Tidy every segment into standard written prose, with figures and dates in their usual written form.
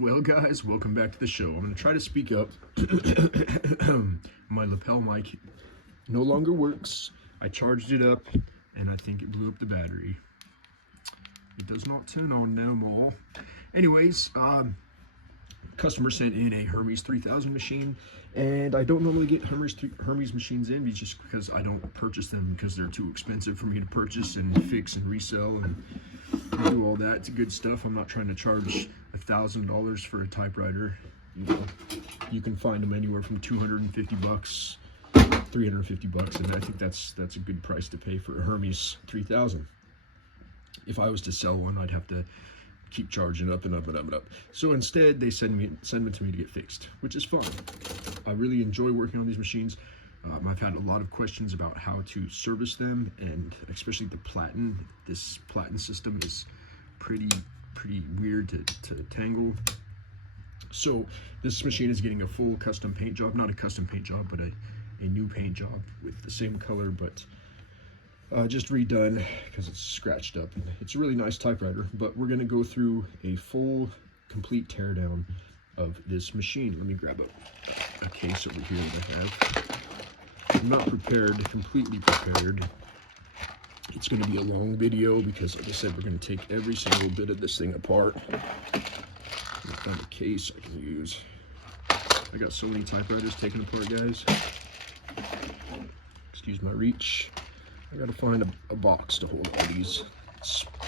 Well guys, welcome back to the show. I'm going to try to speak up. My lapel mic no longer works. I charged it up and I think it blew up the battery. It does not turn on no more. Anyways, customer sent in a Hermes 3000 machine, and I don't normally get Hermes machines in just because I don't purchase them because they're too expensive for me to purchase and fix and resell and do all that. It's good stuff. I'm not trying to charge $1,000 for a typewriter. You can find them anywhere from 250 bucks, 350 bucks, and I think that's a good price to pay for a Hermes 3000. If I was to sell one, I'd have to keep charging up and up and up and up. So instead, they send it to me to get fixed, which is fun. I really enjoy working on these machines. I've had a lot of questions about how to service them, and especially the platen. This platen system is pretty weird to tangle. So this machine is getting a full custom paint job, not a custom paint job, but a new paint job with the same color, but just redone because it's scratched up. It's a really nice typewriter, but we're going to go through a full, complete teardown of this machine. Let me grab a case over here that I have. I'm not completely prepared. It's going to be a long video because, like I said, we're going to take every single bit of this thing apart. I found a case I can use. I got so many typewriters taken apart, guys. Excuse my reach. I gotta find a box to hold all these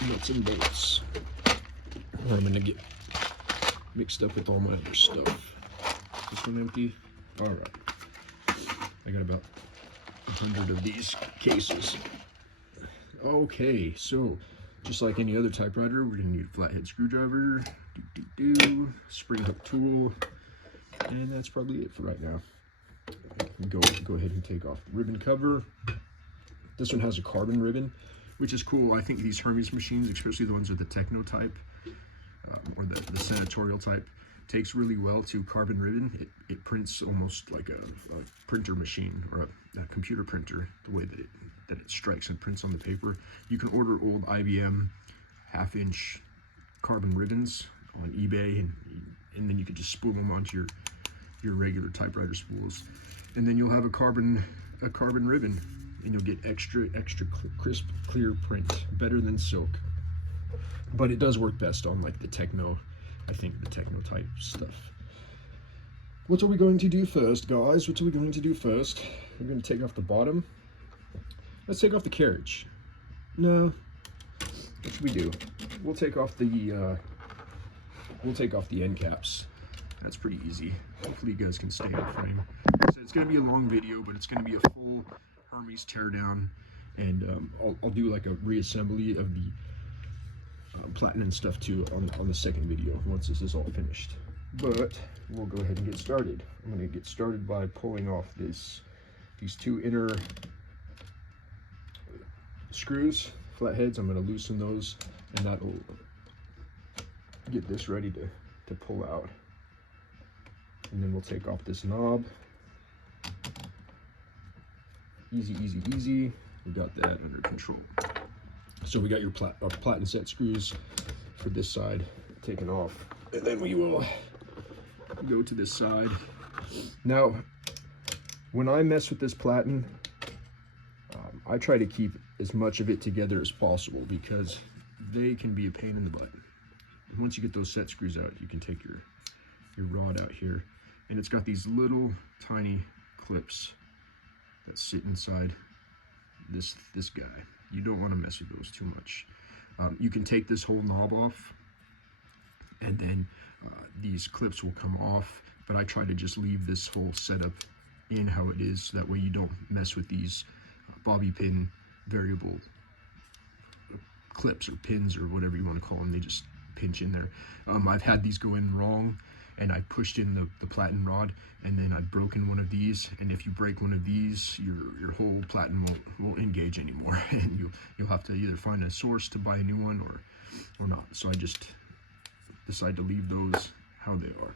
nuts and bolts, or I'm gonna get mixed up with all my other stuff. Is this one empty? All right. I got about 100 of these cases. Okay, so just like any other typewriter, we're gonna need a flathead screwdriver, spring hook tool, and that's probably it for right now. Go ahead and take off the ribbon cover. This one has a carbon ribbon, which is cool. I think these Hermes machines, especially the ones with the techno type or the senatorial type, takes really well to carbon ribbon. It prints almost like a printer machine or a computer printer, the way that it strikes and prints on the paper. You can order old IBM half-inch carbon ribbons on eBay, and then you could just spool them onto your regular typewriter spools, and then you'll have a carbon ribbon, and you'll get extra crisp, clear print, better than silk. But it does work best on like the techno, I think the techno type stuff. What are we going to do first, guys? What are we going to do first? We're going to take off the bottom. Let's take off the carriage. No, what should we do? We'll take off the end caps. That's pretty easy. Hopefully you guys can stay in frame. So it's going to be a long video, but it's going to be a full Hermes teardown, and I'll do like a reassembly of the platen and stuff too on the second video once this is all finished. But we'll go ahead and get started. I'm going to get started by pulling off these two inner screws, flatheads. I'm going to loosen those, and that'll get this ready to pull out. And then we'll take off this knob. Easy, easy, easy. We got that under control. So we got your platen set screws for this side taken off, and then we will go to this side. Now, when I mess with this platen, I try to keep as much of it together as possible because they can be a pain in the butt. And once you get those set screws out, you can take your rod out here, and it's got these little tiny clips that sit inside this guy. You don't want to mess with those too much. You can take this whole knob off, and then these clips will come off, but I try to just leave this whole setup in how it is. That way you don't mess with these bobby pin variable clips or pins or whatever you want to call them. They just pinch in there. I've had these go in wrong, and I pushed in the platen rod, and then I've broken one of these. And if you break one of these, your whole platen won't engage anymore, and you'll have to either find a source to buy a new one or not. So I just decide to leave those how they are.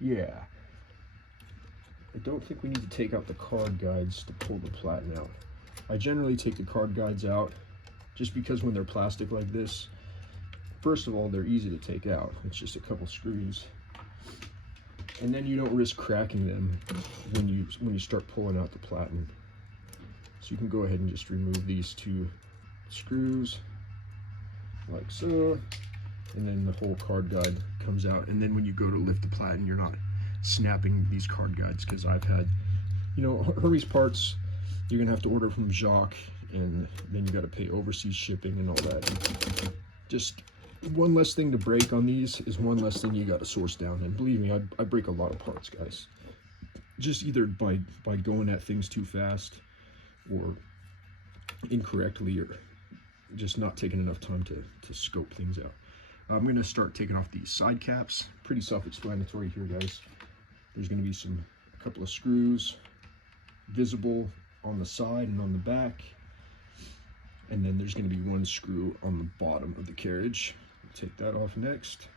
Yeah. I don't think we need to take out the card guides to pull the platen out. I generally take the card guides out just because when they're plastic like this, First of all, they're easy to take out. It's just a couple screws. And then you don't risk cracking them when you start pulling out the platen. So you can go ahead and just remove these 2 screws like so, and then the whole card guide comes out. And then when you go to lift the platen, you're not snapping these card guides, because I've had, you know, Hermes parts you're gonna have to order from Jacques, and then you got to pay overseas shipping and all that. Just one less thing to break on these is one less thing you got to source down. And believe me, I break a lot of parts, guys, just either by going at things too fast or incorrectly, or just not taking enough time to scope things out. I'm going to start taking off these side caps. Pretty self-explanatory here, guys. There's going to be a couple of screws visible on the side and on the back, and then there's going to be 1 screw on the bottom of the carriage. Take that off next.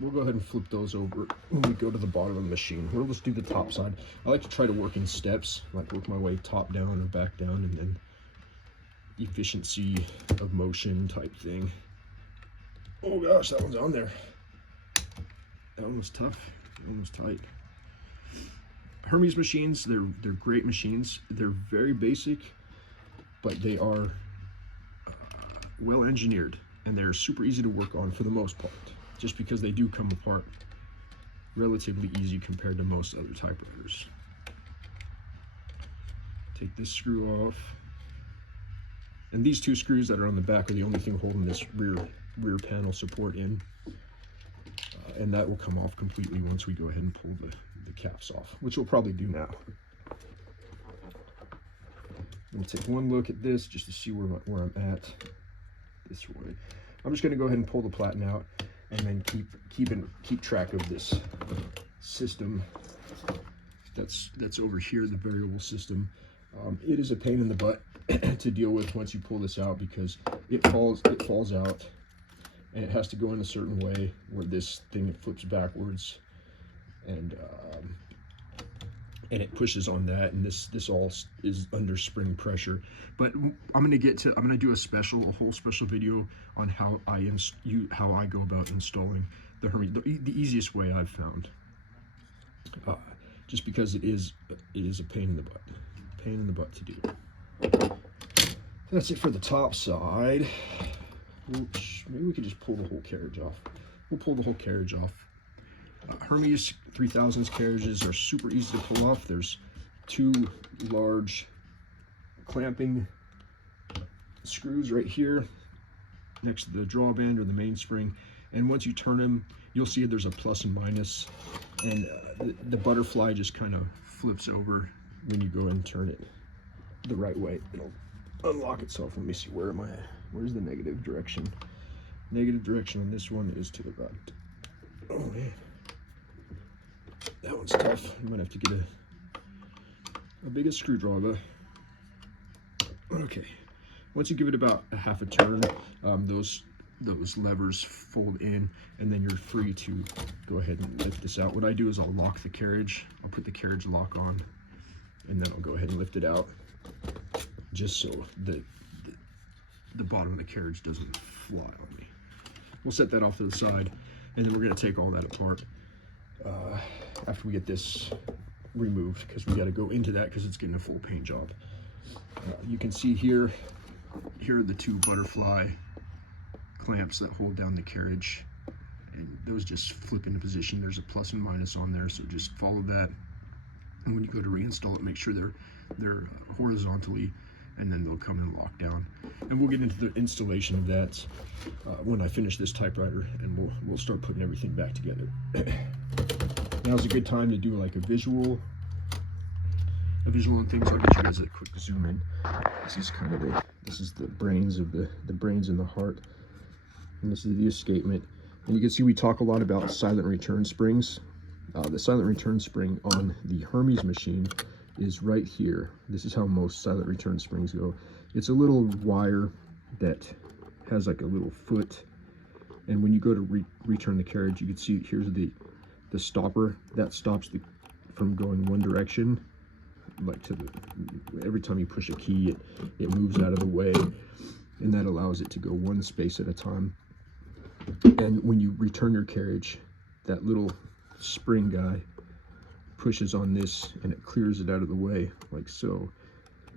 We'll go ahead and flip those over when we go to the bottom of the machine. We'll just do the top side. I like to try to work in steps, like work my way top down or back down, and then efficiency of motion type thing. Oh gosh, that one's on there. That one was tough. That one was tight. Hermes machines, they're great machines. They're very basic, but they are well engineered, and they're super easy to work on for the most part, just because they do come apart relatively easy compared to most other typewriters. Take this screw off, and these 2 screws that are on the back are the only thing holding this rear panel support in, and that will come off completely once we go ahead and pull the caps off, which we'll probably do now. I'm going to take one look at this just to see where I'm at this way. I'm just going to go ahead and pull the platen out, and then keep track of this system that's over here, the variable system. It is a pain in the butt to deal with once you pull this out, because it falls out, and it has to go in a certain way where this thing flips backwards, and it pushes on that, and this all is under spring pressure. But I'm gonna do a whole special video on how I go about installing the Hermes, the easiest way I've found. Just because it is a pain in the butt to do. That's it for the top side. Oops, maybe we could just pull the whole carriage off. We'll pull the whole carriage off. Hermes 3000s carriages are super easy to pull off. There's 2 large clamping screws right here next to the drawband or the mainspring, and once you turn them, you'll see there's a plus and minus, and the butterfly just kind of flips over when you go and turn it the right way. It'll unlock itself. Let me see, where am I at? Where's the negative direction? Negative direction on this one is to the right. Oh man, that one's tough. You might have to get a bigger screwdriver. Okay, once you give it about a half a turn, those levers fold in, and then you're free to go ahead and lift this out. What I do is I'll lock the carriage. I'll put the carriage lock on, and then I'll go ahead and lift it out, just so the bottom of the carriage doesn't fly on me. We'll set that off to the side, and then we're going to take all that apart after we get this removed, because we got to go into that because it's getting a full paint job. You can see here are the 2 butterfly clamps that hold down the carriage, and those just flip into position. There's a plus and minus on there, so just follow that, and when you go to reinstall it, make sure they're horizontally, and then they'll come and lock down. And we'll get into the installation of that when I finish this typewriter, and we'll start putting everything back together. Now's a good time to do like a visual and things. I'll get you guys a quick zoom in. This is kind of the brains of the brains and the heart, and this is the escapement. And you can see we talk a lot about silent return springs. The silent return spring on the Hermes machine is right here. This is how most silent return springs go. It's a little wire that has like a little foot, and when you go to return the carriage, you can see here's the stopper that stops from going one direction. like to the, every time you push a key, it moves out of the way, and that allows it to go one space at a time. And when you return your carriage, that little spring guy pushes on this and it clears it out of the way, like so.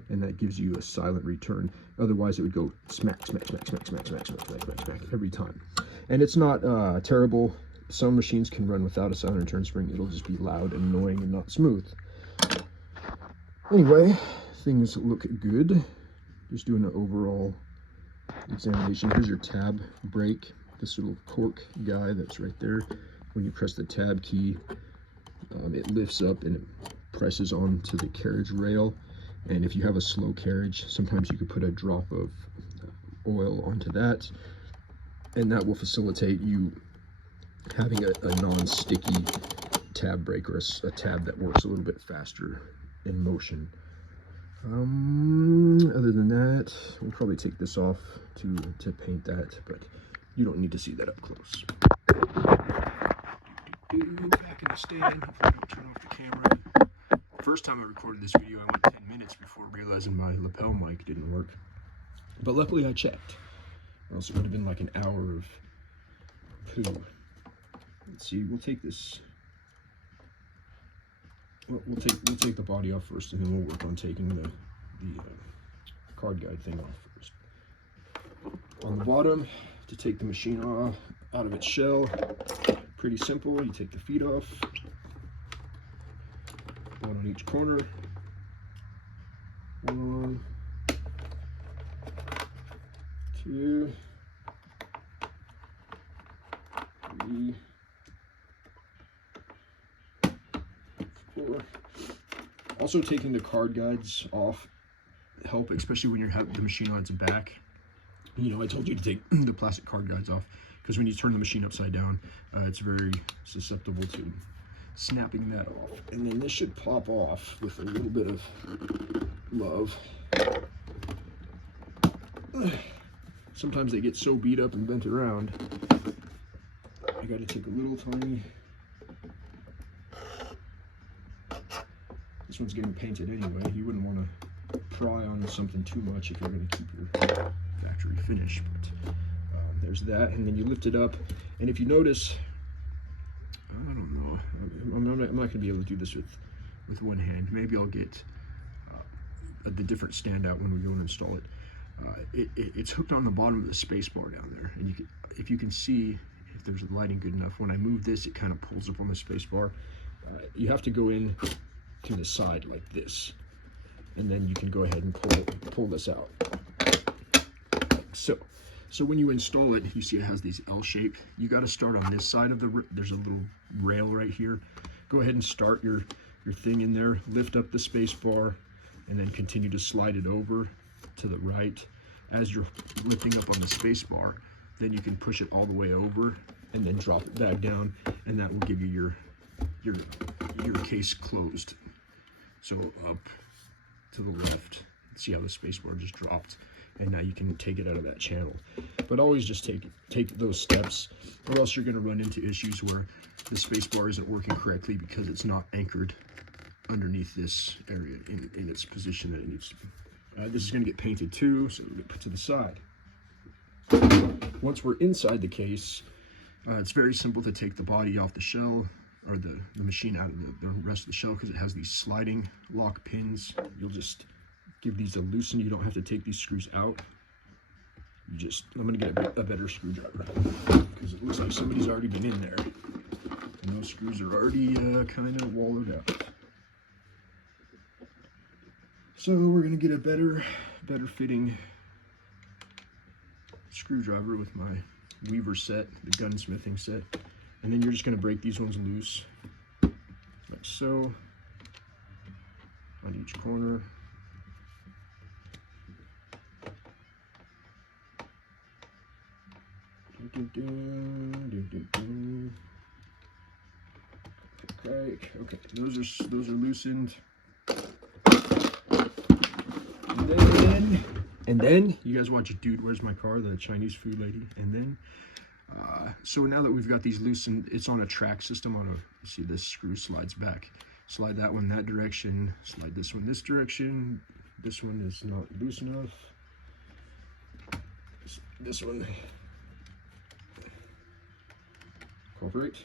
And that gives you a silent return. Otherwise it would go smack, smack, smack, smack, smack, smack, smack, smack, smack, smack every time. And it's not terrible. Some machines can run without a silent return spring. It'll just be loud and annoying and not smooth. Anyway, things look good. Just doing an overall examination. Here's your tab brake. This little cork guy that's right there. When you press the tab key, it lifts up and it presses onto the carriage rail. And if you have a slow carriage, sometimes you could put a drop of oil onto that, and that will facilitate you having a non-sticky tab brake, or a tab that works a little bit faster in motion. Other than that, we'll probably take this off to paint that, but you don't need to see that up close. Back in the stand. Hopefully I don't turn off the camera. First time I recorded this video, I went 10 minutes before realizing my lapel mic didn't work. But luckily I checked, or else it would have been like an hour of poo. Let's see, we'll take this. Well, we'll take the body off first, and then we'll work on taking the card guide thing off first. On the bottom, to take the machine off out of its shell, pretty simple. You take the feet off. One on each corner. 1, 2, 3, 4. Also, taking the card guides off help, especially when you have the machine on its back. You know, I told you to take the plastic card guides off because when you turn the machine upside down, it's very susceptible to snapping that off. And then this should pop off with a little bit of love. Sometimes they get so beat up and bent around, I gotta take a little tiny. This one's getting painted anyway. You wouldn't want to pry on something too much if you're going to keep your factory finish. But there's that, and then you lift it up, and if you notice, I don't know, I'm not going to be able to do this with one hand. Maybe I'll get the different standout when we go and install it. It's hooked on the bottom of the space bar down there, and if you can see, if there's lighting good enough, when I move this, it kind of pulls up on the space bar. You have to go in to the side like this, and then you can go ahead and pull this out. So when you install it, you see it has these L shape. You got to start on this side of there's a little rail right here. Go ahead and start your thing in there, lift up the space bar, and then continue to slide it over to the right. As you're lifting up on the space bar, then you can push it all the way over and then drop it back down, and that will give you your case closed. So up to the left, see how the space bar just dropped, and now you can take it out of that channel. But always just take those steps, or else you're going to run into issues where the space bar isn't working correctly because it's not anchored underneath this area in its position that it needs to be. This is going to get painted too, so we'll get put to the side. Once we're inside the case, it's very simple to take the body off the shell, or the machine out of the rest of the shell, because it has these sliding lock pins. You'll just give these a loosen. You don't have to take these screws out. I'm going to get a better screwdriver, because it looks like somebody's already been in there, and those screws are already kind of wallowed out. So we're going to get a better fitting screwdriver with my Weaver set, the gunsmithing set, and then you're just going to break these ones loose, like so, on each corner. Okay, those are loosened. And then you guys watch Dude, Where's My Car, the Chinese food lady. And then so now that we've got these loosened, it's on a track system. You see this screw slides back. slide that one that direction, slide this one this direction. This one is not loose enough. This one, cooperate.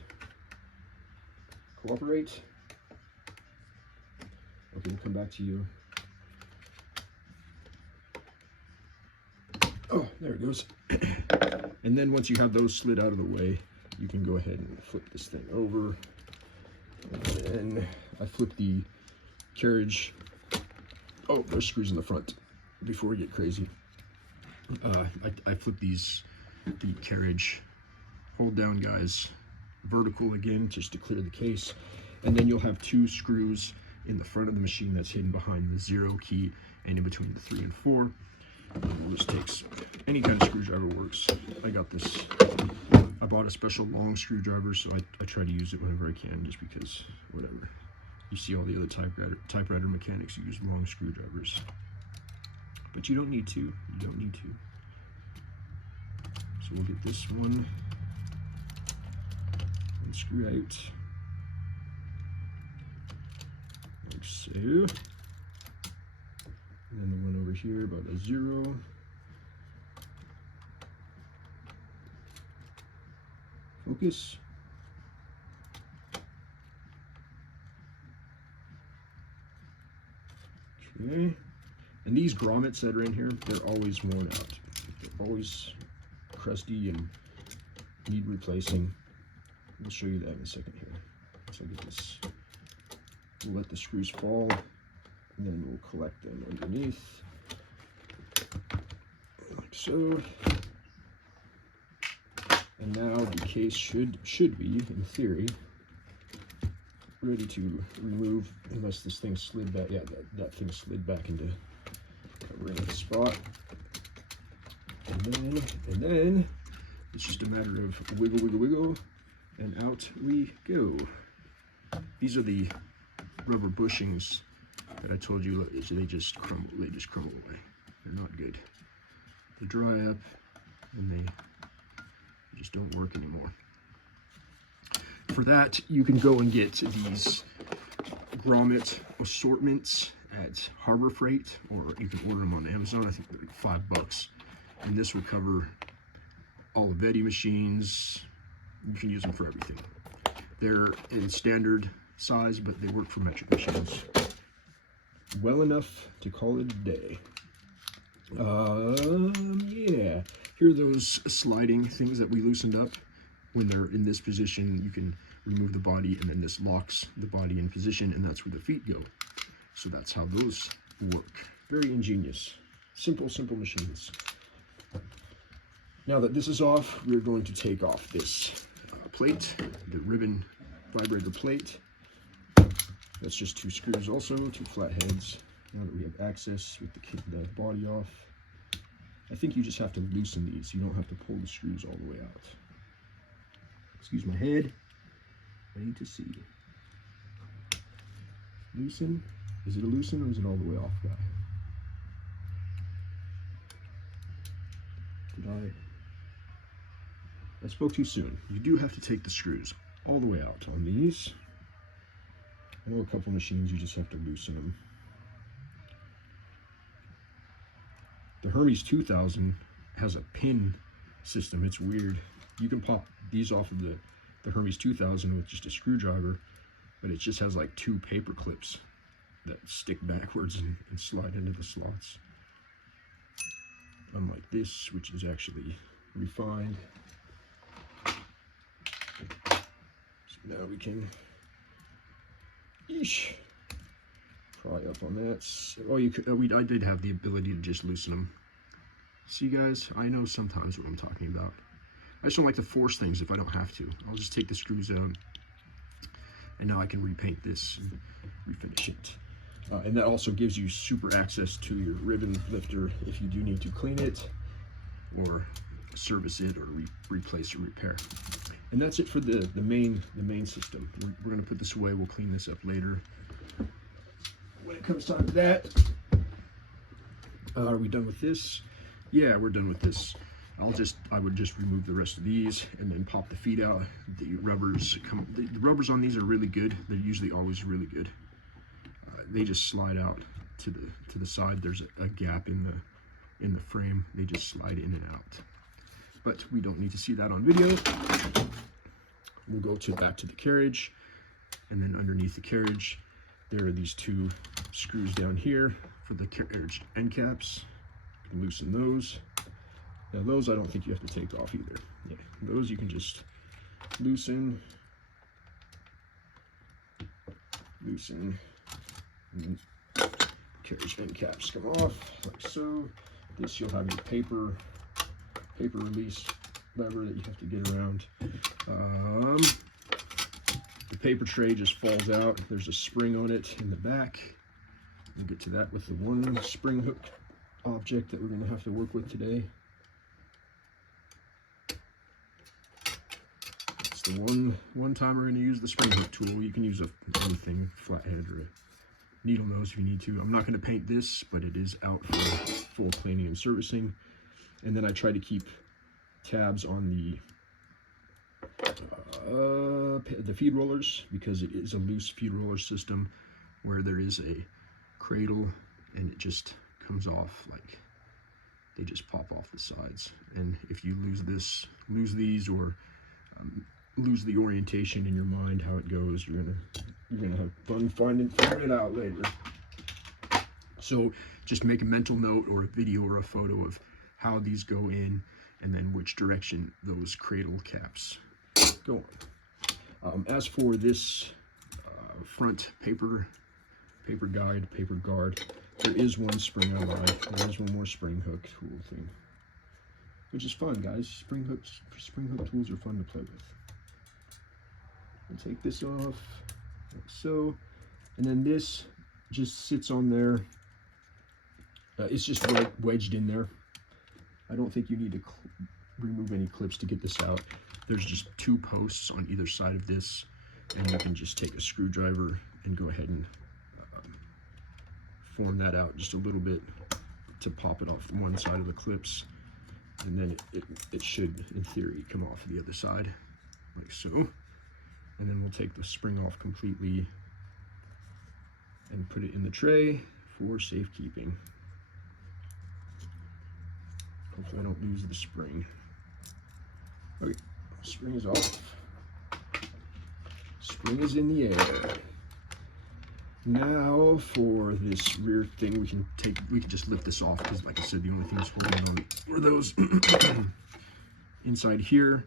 Okay, we'll come back to you. Oh, there it goes. And then once you have those slid out of the way, you can go ahead and flip this thing over. And I flip the carriage. Oh, there's screws in the front. Before we get crazy, I flip the carriage hold down guys vertical again, just to clear the case. And then you'll have 2 screws in the front of the machine that's hidden behind the 0 key and in between the 3 and 4. And this takes any kind of screwdriver works. I got this. I bought a special long screwdriver, so I try to use it whenever I can, just because whatever. You see all the other typewriter mechanics use long screwdrivers, but you don't need to. You don't need to. So we'll get this one and screw out like so. And then the one over here about a 0. Focus. Okay. And these grommets that are in here, they're always worn out. They're always crusty and need replacing. I'll show you that in a second here. So I'll get this. We'll let the screws fall, and then we'll collect them underneath, like so. And now the case should be, in theory, ready to remove, unless this thing slid back. Yeah, that thing slid back into a ring spot. And then it's just a matter of wiggle, and out we go. These are the rubber bushings that I told you, they just crumble away. They're not good. They dry up and they just don't work anymore. For that, you can go and get these grommet assortments at Harbor Freight, or you can order them on Amazon. I think they're like $5. And this will cover all the Vetty machines. You can use them for everything. They're in standard size, but they work for metric machines well enough to call it a day. Yeah, here are those sliding things that we loosened up. When they're in this position, you can remove the body, and then this locks the body in position, and that's where the feet go. So that's how those work. Very ingenious. Simple machines. Now that this is off, we're going to take off this plate, the ribbon vibrator plate. That's just 2 screws also, 2 flat heads. Now that we have access with the body off, I think you just have to loosen these. You don't have to pull the screws all the way out. Excuse my head. I need to see. Loosen. Is it a loosen or is it all the way off, guy? I spoke too soon. You do have to take the screws all the way out on these. I know a couple machines you just have to loosen them. The HERMES 2000 has a pin system. It's weird. You can pop these off of the HERMES 2000 with just a screwdriver, but it just has like 2 paper clips that stick backwards and slide into the slots. Unlike this, which is actually refined. So now we can pry up on that. Oh, you could. I did have the ability to just loosen them. See, guys, I know sometimes what I'm talking about. I just don't like to force things if I don't have to. I'll just take the screws out, and now I can repaint this and refinish it. And that also gives you super access to your ribbon lifter if you do need to clean it or service it or replace or repair. And that's it for the main system. We're going to put this away. We'll clean this up later. When it comes time to that, are we done with this? Yeah, we're done with this. I would just remove the rest of these and then pop the feet out. The rubbers on these are really good. They're usually always really good. They just slide out to the side. There's a gap in the frame. They just slide in and out. But we don't need to see that on video. We'll go back to the carriage, and then underneath the carriage, there are these two screws down here for the carriage end caps. You can loosen those. Now those I don't think you have to take off either. Yeah, those you can just loosen, and then carriage end caps come off like so. This you'll have your paper release lever that you have to get around. The paper tray just falls out. There's a spring on it in the back. We'll get to that with the one spring hook object that we're going to have to work with today. It's the one time we're going to use the spring hook tool. You can use anything, flathead or a needle nose if you need to. I'm not going to paint this, but it is out for full cleaning and servicing. And then I try to keep tabs on the feed rollers, because it is a loose feed roller system where there is a cradle and it just comes off, like they just pop off the sides. And if you lose these, or lose the orientation in your mind how it goes, you're gonna have fun figuring it out later. So just make a mental note or a video or a photo of how these go in, and then which direction those cradle caps go on. As for this front paper guard, there is one spring I like. There is one more spring hook tool thing, which is fun, guys. Spring hook tools are fun to play with. I'll take this off like so, and then this just sits on there. It's just wedged in there. I don't think you need to remove any clips to get this out. There's just two posts on either side of this, and you can just take a screwdriver and go ahead and form that out just a little bit to pop it off one side of the clips, and then it should, in theory, come off the other side like so. And then we'll take the spring off completely and put it in the tray for safekeeping. Hopefully I don't lose the spring. Okay, spring is off. Spring is in the air. Now for this rear thing, we can just lift this off, because like I said, the only things holding on were those inside here.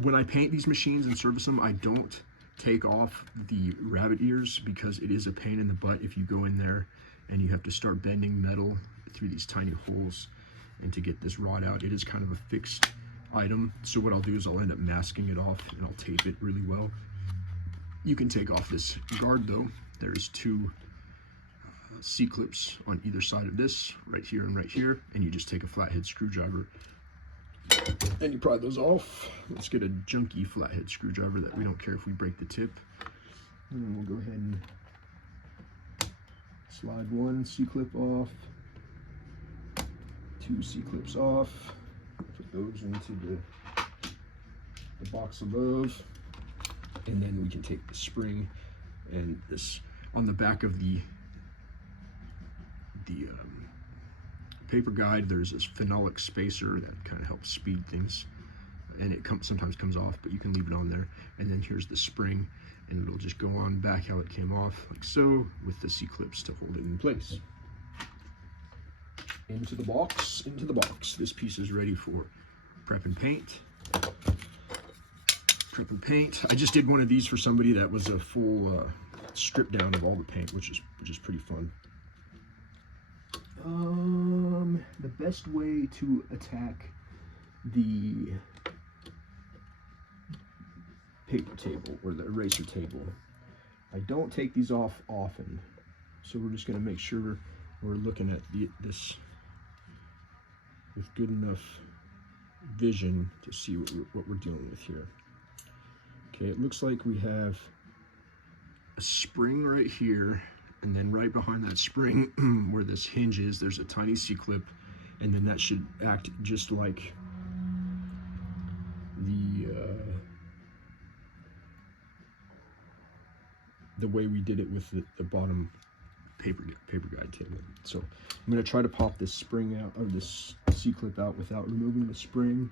When I paint these machines and service them, I don't take off the rabbit ears, because it is a pain in the butt if you go in there and you have to start bending metal through these tiny holes. And to get this rod out, it is kind of a fixed item. So what I'll do is I'll end up masking it off, and I'll tape it really well. You can take off this guard though. There's two C-clips on either side of this, right here and right here, and you just take a flathead screwdriver and you pry those off. Let's get a junky flathead screwdriver that we don't care if we break the tip. And then we'll go ahead and slide one C-clip off, two C-clips off, put those into the box above, and then we can take the spring and this on the back of the paper guide. There's this phenolic spacer that kind of helps speed things, and it sometimes comes off, but you can leave it on there. And then here's the spring, and it'll just go on back how it came off, like so, with the C-clips to hold it in place. Into the box, into the box. This piece is ready for prep and paint. Prep and paint. I just did one of these for somebody that was a full strip down of all the paint, which is pretty fun. The best way to attack the paper table or the eraser table, I don't take these off often, so we're just going to make sure we're looking at this with good enough vision to see what we're dealing with here. Okay, it looks like we have a spring right here, and then right behind that spring where this hinge is, there's a tiny C-clip, and then that should act just like the way we did it with the bottom paper guide table. So I'm going to try to pop this spring out, or this C-clip out, without removing the spring.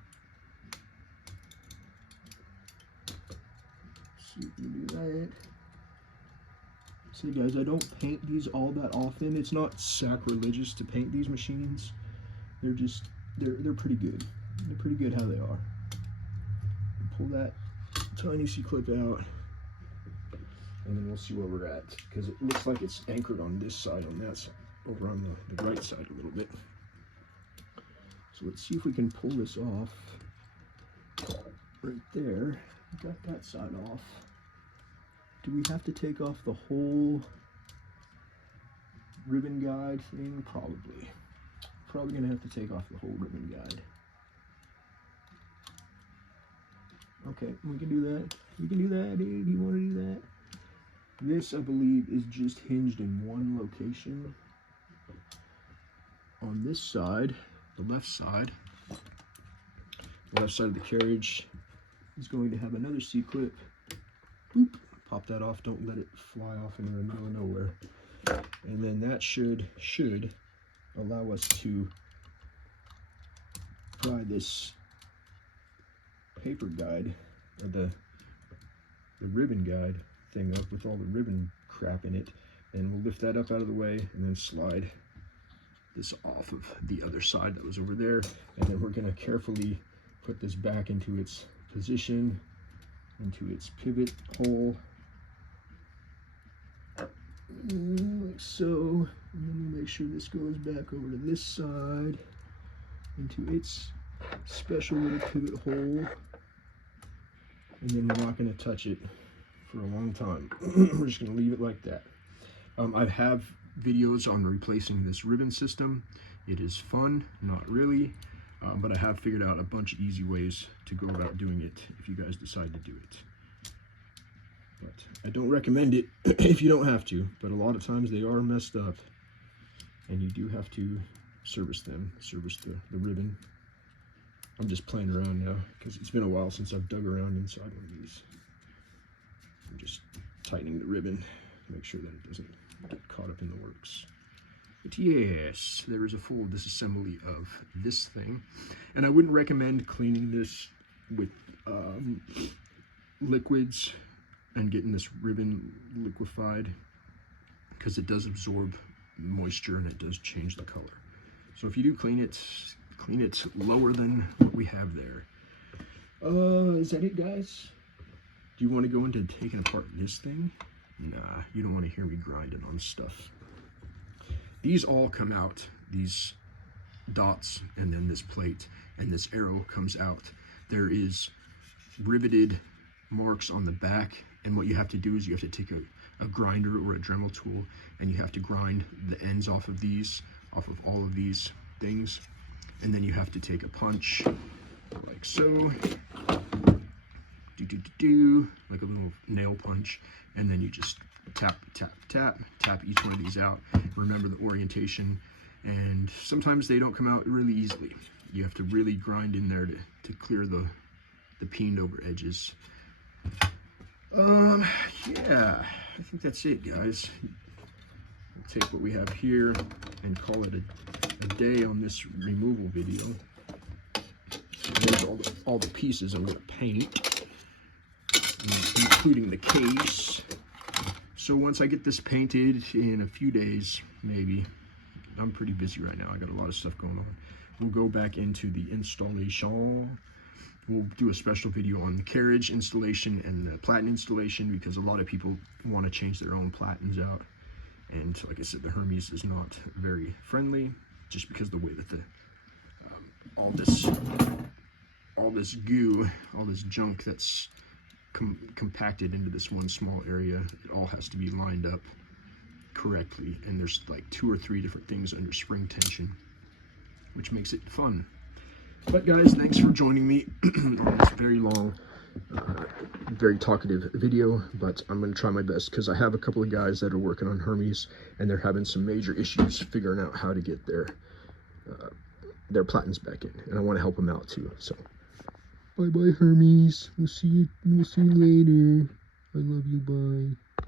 See if we can do that. See guys, I don't paint these all that often. It's not sacrilegious to paint these machines. They're just, they're pretty good. They're pretty good how they are. Pull that tiny C-clip out, and then we'll see where we're at, because it looks like it's anchored on this side, on that side, over on the right side a little bit. So let's see if we can pull this off. Right there, got that side off. Do we have to take off the whole ribbon guide thing? Probably. Probably gonna have to take off the whole ribbon guide. Okay, we can do that. We can do that, dude. You want to do that? This, I believe, is just hinged in one location. On this side, the left side of the carriage is going to have another C-clip. Boop. Pop that off. Don't let it fly off into the middle of nowhere. And then that should allow us to pry this paper guide, or the ribbon guide thing up with all the ribbon crap in it, and we'll lift that up out of the way and then slide this off of the other side that was over there, and then we're going to carefully put this back into its position, into its pivot hole, like so, and then we'll make sure this goes back over to this side into its special little pivot hole. And then we're not going to touch it for a long time. We're just going to leave it like that. I have videos on replacing this ribbon system. It is fun, not really, but I have figured out a bunch of easy ways to go about doing it if you guys decide to do it. But I don't recommend it if you don't have to, but a lot of times they are messed up, and you do have to service them, service the ribbon. I'm just playing around now because it's been a while since I've dug around inside one of these. I'm just tightening the ribbon to make sure that it doesn't get caught up in the works. But yes, there is a full disassembly of this thing, and I wouldn't recommend cleaning this with liquids and getting this ribbon liquefied, because it does absorb moisture and it does change the color. So if you do clean it lower than what we have there. Is that it, guys? Do you want to go into taking apart this thing? Nah, you don't want to hear me grinding on stuff. These all come out, these dots, and then this plate, and this arrow comes out. There is riveted marks on the back, and what you have to do is you have to take a grinder or a Dremel tool, and you have to grind the ends off of these, off of all of these things. And then you have to take a punch, like so, like a little nail punch, and then you just tap each one of these out. Remember the orientation, and sometimes they don't come out really easily. You have to really grind in there to clear the peened over edges. Yeah, I think that's it, guys. We'll take what we have here and call it a day on this removal video. There's all the pieces I'm going to paint, including the case. So once I get this painted in a few days, maybe, I'm pretty busy right now, I got a lot of stuff going on, we'll go back into the installation. We'll do a special video on the carriage installation and the platen installation, because a lot of people want to change their own platens out, and like I said, the HERMES is not very friendly, just because of the way that the all this goo, all this junk that's compacted into this one small area, it all has to be lined up correctly, and there's like 2 or 3 different things under spring tension, which makes it fun. But guys, thanks for joining me on this very long, very talkative video, but I'm going to try my best, because I have a couple of guys that are working on HERMES, and they're having some major issues figuring out how to get their their platens back in, and I want to help them out too. So, bye bye, Hermes. We'll see you later. I love you. Bye.